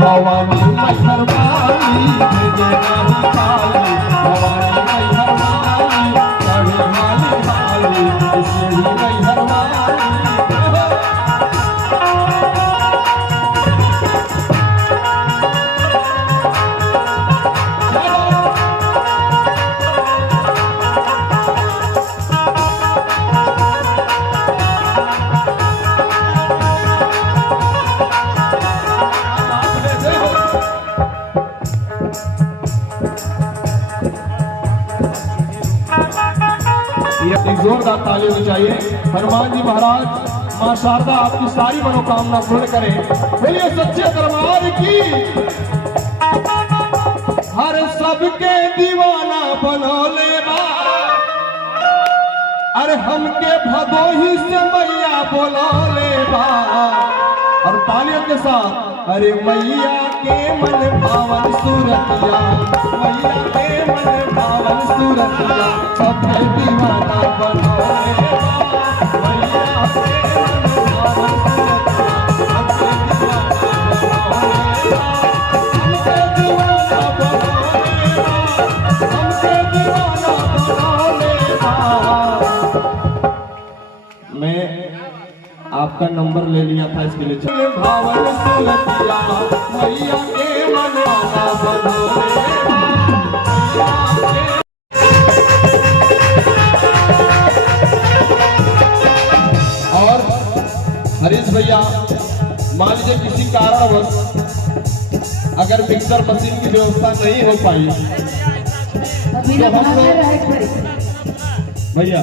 भवानी मैहर वाली जय रानी काली भवानी मैहर वाली चढ़े माली वाली सीढ़ी मैहर वाली। एक जोरदार ताली होनी चाहिए। हनुमान जी महाराज मां शारदा आपकी सारी मनोकामना पूर्ण करें। बोलिए सच्चे दरबार की। हर सबके दीवाना बनोले बा, अरे हमके भदोही से मैया बोलोले बा। और तालियों के साथ अरे मैया के मन भावन सूरतिया, मैया के मन भावन सूरतिया सबके दीवाना बनोले बा। मैया के मन भावन सूरतिया सबके दीवाना बनोले बा, हमके दीवाना बनोले बा। मैं आपका नंबर ले लिया था, इसके लिए चले भावन सुलतिया मैया के मनाना बनोले और हरीश भैया मान लीजिए किसी कारणवश अगर मिक्सर मशीन की व्यवस्था नहीं हो पाई तो हम लोग भैया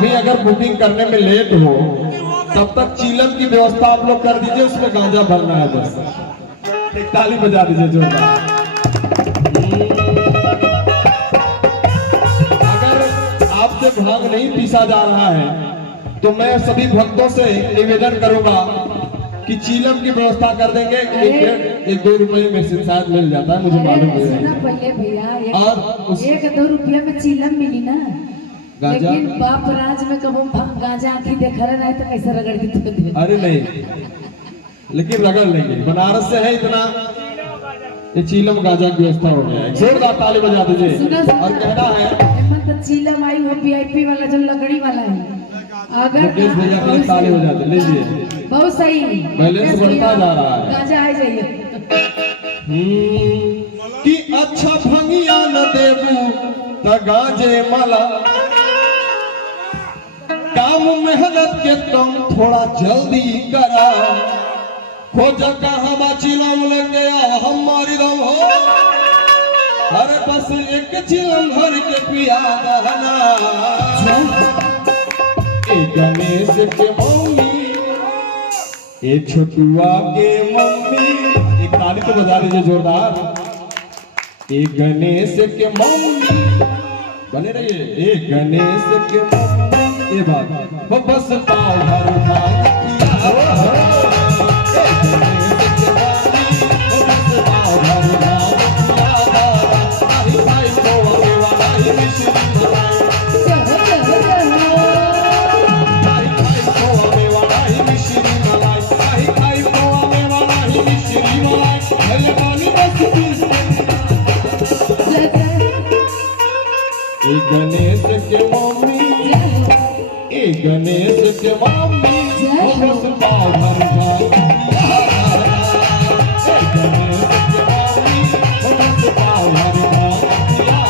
भी अगर बुकिंग करने में लेट हो तब तक चीलम की व्यवस्था आप लोग कर दीजिए, उसमें गांजा भरना है बस। एक ताली बजा दीजिए जोरदार। अगर आपसे भांग नहीं पीसा जा रहा है तो मैं सभी भक्तों से निवेदन करूंगा कि चीलम की व्यवस्था कर देंगे। एक दो रुपए में से शायद मिल जाता है, मुझे मालूम नहीं भैया। और 1-2 रुपया में चीलम मिली ना, लेकिन बाप राज में कब हम गांजा आंखी देख रहे नहीं तो कैसे रगड़ दी। अरे नहीं, लेकिन रगड़ लेंगे। बनारस से है इतना, ये चीलम गांजा की व्यवस्था हो गया है। जोरदार ताली बजा दीजिए। और कहना है तो चीलम आई हो VIP वाला जो लकड़ी वाला है, अगर भैया के ताली बजा दे लीजिए। बहुत सही बैलेंस बढ़ता जा रहा है। गांजा आ जाइए कि अच्छा भंगिया न देबू त गांजे मला, काम मेहनत के तुम थोड़ा जल्दी करा। खोज कहाँ चिलम लग गया हमारी दम हो, अरे बस एक चिलम भर के पिया दहना। ए गणेश के मम्मी, ए छोटुआ के मम्मी, एक ताली तो बजा दीजिए जोरदार। ए गणेश के मम्मी बने रहिए। ए गणेश के मम्मी ये बात वो बस पाव भर भाग किया। ए गणेश के मम्मी वो बस पाव भर भाग किया। आई भाई को आवे वाला ही मिश्री मलाई, आई भाई को आवे वाला ही मिश्री मलाई, आई भाई को आवे वाला ही मिश्री मलाई। भले पानी बस पीस ए गणेश के मम्मी, ए गणेश के मम्मी वो बस पाव भर भाग किया। ए गणेश के मम्मी वो बस पाव भर भाग किया।